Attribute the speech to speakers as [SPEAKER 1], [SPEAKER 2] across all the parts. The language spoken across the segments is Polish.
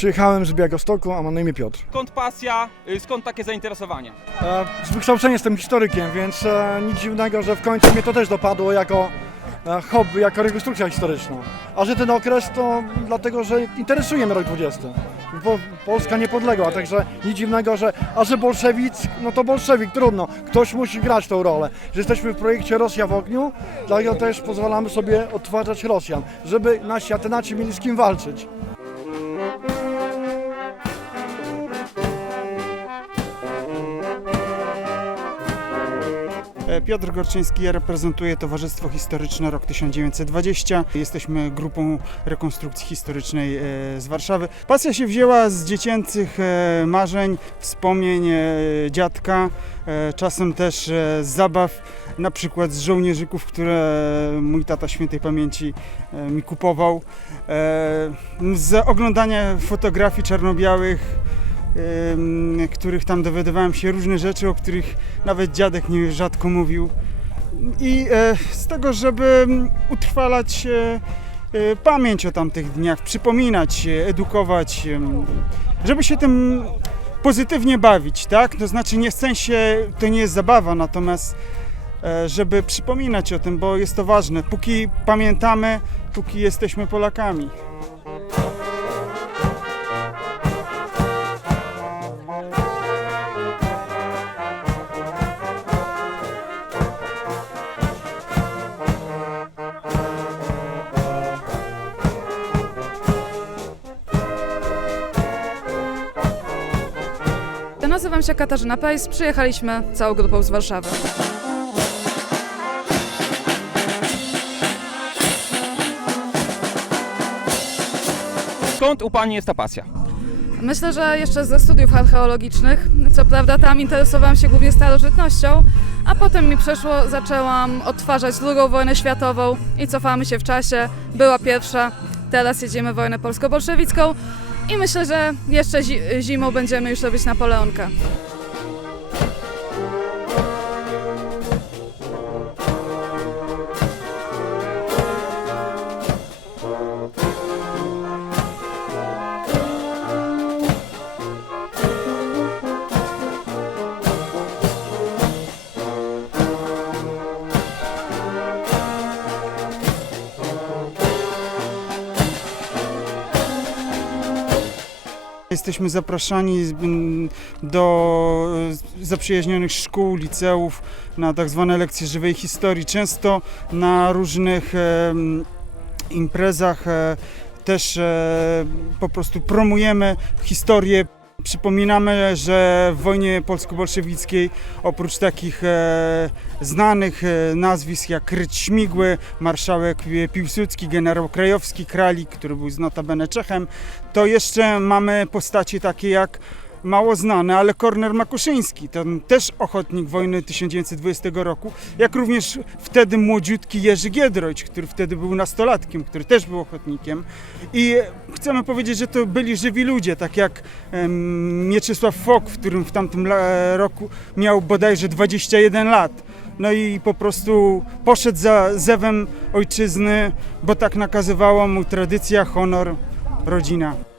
[SPEAKER 1] Przyjechałem z Białegostoku, a mam na imię Piotr.
[SPEAKER 2] Skąd pasja, y, skąd takie zainteresowanie?
[SPEAKER 1] E, Z wykształcenia jestem historykiem, więc e, nic dziwnego, że w końcu mnie to też dopadło jako e, hobby, jako rekonstrukcja historyczna. A że ten okres to dlatego, że interesuje mnie rok 20. Bo Polska niepodległa, także nic dziwnego, że a że bolszewik, no to bolszewik, trudno. Ktoś musi grać tą rolę. Że jesteśmy w projekcie Rosja w ogniu, dlatego też pozwalamy sobie odtwarzać Rosjan, żeby nasi Atenaci mieli z kim walczyć.
[SPEAKER 3] Piotr Gorczyński, ja reprezentuję Towarzystwo Historyczne Rok 1920. Jesteśmy grupą rekonstrukcji historycznej e, z Warszawy. Pasja się wzięła z dziecięcych e, marzeń, wspomnień e, dziadka, czasem też zabaw, na przykład z żołnierzyków, które mój tata świętej pamięci mi kupował, z oglądania fotografii czarno-białych, których tam dowiadywałem się różne rzeczy, o których nawet dziadek mi rzadko mówił. I e, z tego, żeby utrwalać e, e, pamięć o tamtych dniach, przypominać, edukować, żeby się tym pozytywnie bawić, tak? To znaczy nie w sensie, to nie jest zabawa, natomiast żeby przypominać o tym, bo jest to ważne. Póki pamiętamy, póki jesteśmy Polakami.
[SPEAKER 4] Nazywam się Katarzyna Pejs, przyjechaliśmy całą grupą z Warszawy.
[SPEAKER 2] Skąd u Pani jest ta pasja?
[SPEAKER 4] Myślę, że jeszcze ze studiów archeologicznych. Co prawda tam interesowałam się głównie starożytnością, a potem mi przeszło, zaczęłam odtwarzać II wojnę światową i cofamy się w czasie. Była pierwsza, teraz jedziemy wojnę polsko-bolszewicką i myślę, że jeszcze zi- zimą będziemy już robić Napoleonkę.
[SPEAKER 3] Jesteśmy zapraszani do zaprzyjaźnionych szkół, liceów na tak zwane lekcje żywej historii. Często na różnych imprezach e, też e, po prostu promujemy historię. Przypominamy, że w wojnie polsko-bolszewickiej oprócz takich e, znanych e, nazwisk jak Ryć Śmigły, marszałek Piłsudski, generał Krajowski, Kralik, który był notabene Czechem, to jeszcze mamy postacie takie jak mało znane, ale Korner Makuszyński, ten też ochotnik wojny 1920 roku, jak również wtedy młodziutki Jerzy Giedroyć, który wtedy był nastolatkiem, który też był ochotnikiem. I chcemy powiedzieć, że to byli żywi ludzie, tak jak Mieczysław Fok, w którym w tamtym roku miał bodajże 21 lat. No i po prostu poszedł za zewem ojczyzny, bo tak nakazywała mu tradycja, honor, rodzina.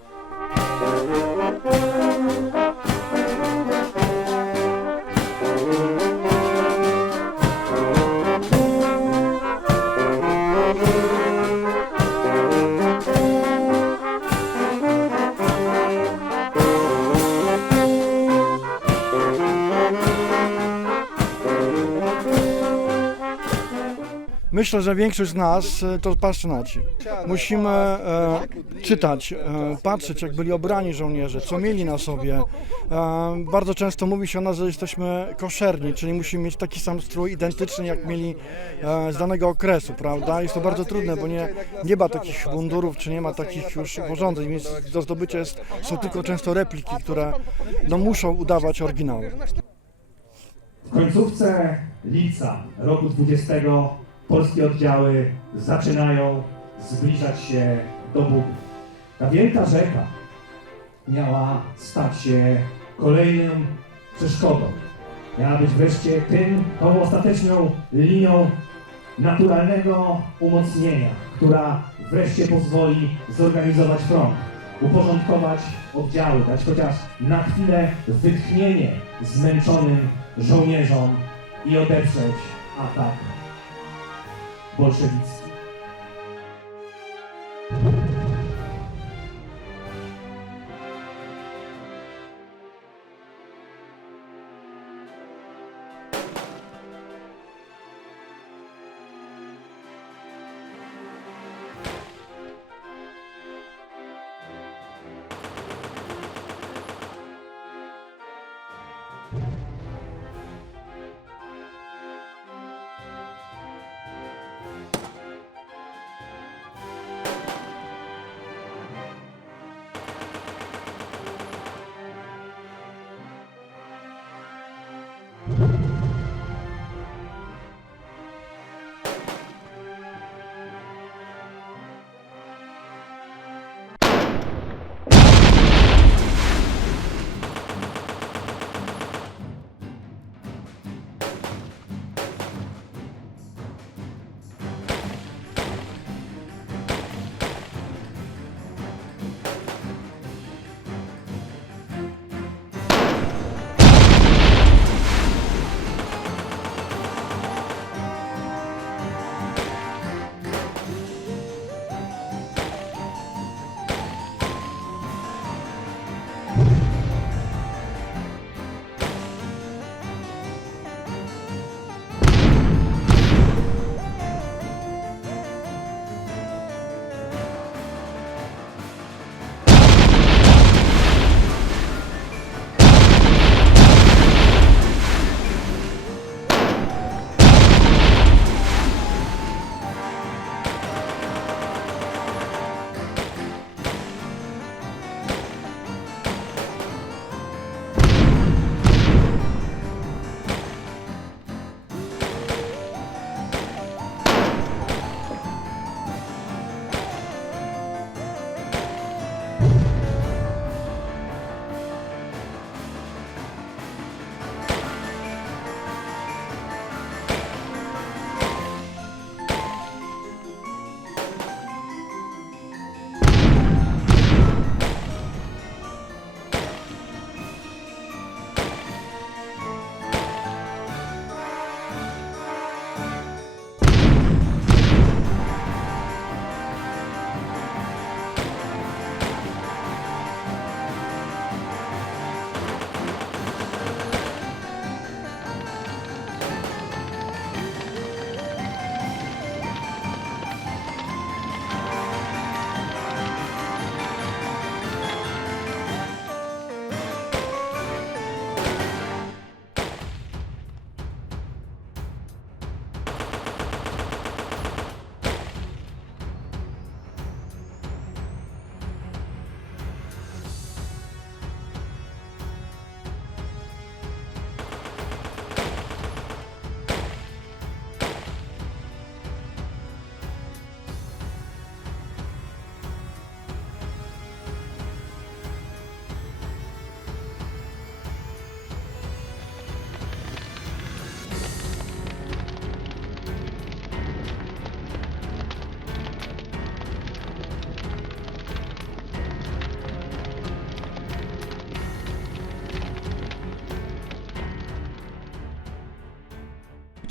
[SPEAKER 1] Myślę, że większość z nas e, to pasjonaci. Musimy e, czytać, e, patrzeć, jak byli obrani żołnierze, co mieli na sobie. E, bardzo często mówi się o nas, że jesteśmy koszerni, czyli musimy mieć taki sam strój identyczny, jak mieli e, z danego okresu, prawda? Jest to bardzo trudne, bo nie, nie ma takich mundurów, czy nie ma takich już urządzeń, więc do zdobycia jest, są tylko często repliki, które no, muszą udawać oryginały.
[SPEAKER 5] W końcówce lipca roku 20 polskie oddziały zaczynają zbliżać się do Bugu. Ta wielka rzeka miała stać się kolejną przeszkodą. Miała być wreszcie tym, tą ostateczną linią naturalnego umocnienia, która wreszcie pozwoli zorganizować front. uporządkować oddziały, dać chociaż na chwilę wytchnienie zmęczonym żołnierzom i odeprzeć atak bolszewicki. you.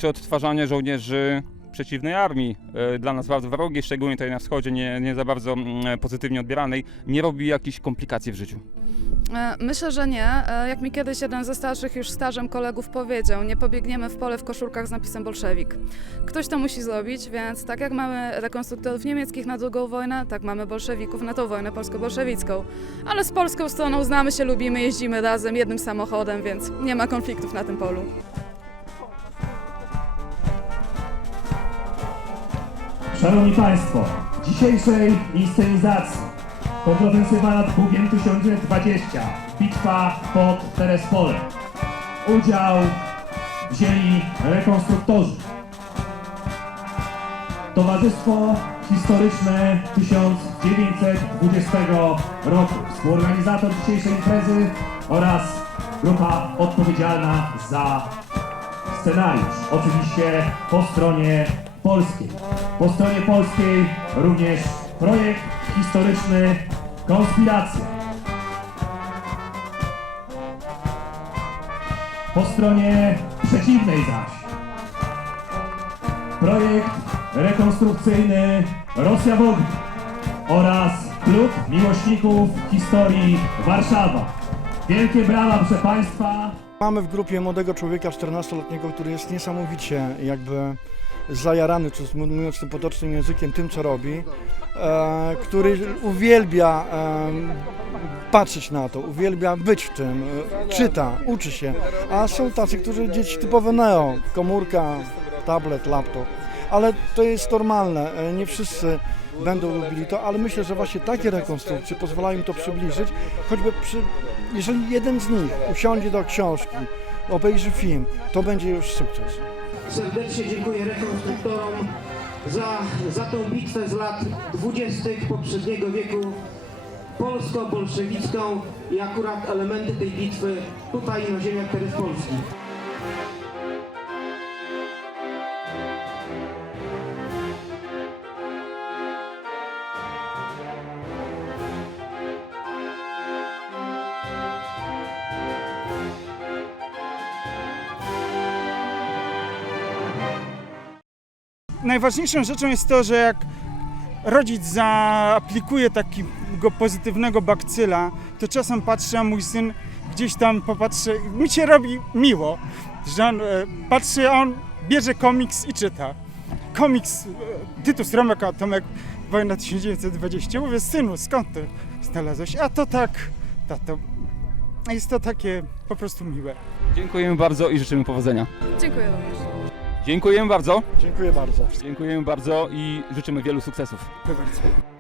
[SPEAKER 2] Czy odtwarzanie żołnierzy przeciwnej armii, e, dla nas bardzo wrogiej, szczególnie tutaj na wschodzie, nie, nie za bardzo mm, pozytywnie odbieranej, nie robi jakichś komplikacji w życiu?
[SPEAKER 4] E, Myślę, że nie. E, Jak mi kiedyś jeden ze starszych już stażem kolegów powiedział, nie pobiegniemy w pole w koszulkach z napisem bolszewik. Ktoś to musi zrobić, więc tak jak mamy rekonstruktorów niemieckich na drugą wojnę, tak mamy bolszewików na tą wojnę polsko-bolszewicką. Ale z polską stroną znamy się, lubimy, jeździmy razem jednym samochodem, więc nie ma konfliktów na tym polu.
[SPEAKER 5] Szanowni Państwo, dzisiejszej inscenizacji kontrofensywa nad Bugiem 1920, bitwa pod Terespolem. Udział wzięli rekonstruktorzy. Towarzystwo Historyczne 1920 roku, współorganizator dzisiejszej imprezy oraz grupa odpowiedzialna za scenariusz. Oczywiście po stronie polskiej. Po stronie polskiej również projekt historyczny konspiracja. Po stronie przeciwnej zaś projekt rekonstrukcyjny Rosja w ogniu oraz Klub Miłośników Historii Warszawa. Wielkie brawa, proszę Państwa.
[SPEAKER 1] Mamy w grupie młodego człowieka, 14-letniego, który jest niesamowicie jakby zajarany, czy mówiąc tym potocznym językiem, tym co robi, e, który uwielbia e, patrzeć na to, uwielbia być w tym, e, czyta, uczy się, a są tacy, którzy dzieci typowe neo, komórka, tablet, laptop, ale to jest normalne, e, nie wszyscy będą lubili to, ale myślę, że właśnie takie rekonstrukcje pozwalają im to przybliżyć, choćby przy, jeżeli jeden z nich usiądzie do książki, obejrzy film, to będzie już sukces.
[SPEAKER 6] Serdecznie dziękuję rekonstruktorom za, za tą bitwę z lat 20. poprzedniego wieku polsko-bolszewicką i akurat elementy tej bitwy tutaj na ziemiach teraz Polski.
[SPEAKER 3] Najważniejszą rzeczą jest to, że jak rodzic zaaplikuje takiego pozytywnego bakcyla, to czasem patrzę, a mój syn gdzieś tam popatrzy, mi się robi miło, że on e, patrzy, on bierze komiks i czyta. Komiks e, Tytus Romek Atomek, wojna 1920. Mówię, synu, skąd to znalazłeś? A to tak, tato. Jest to takie po prostu miłe.
[SPEAKER 2] Dziękujemy bardzo i życzymy powodzenia.
[SPEAKER 4] Dziękuję również.
[SPEAKER 2] Dziękujemy bardzo.
[SPEAKER 1] Dziękuję bardzo.
[SPEAKER 2] Dziękujemy bardzo i życzymy wielu sukcesów.
[SPEAKER 3] Dziękuję bardzo.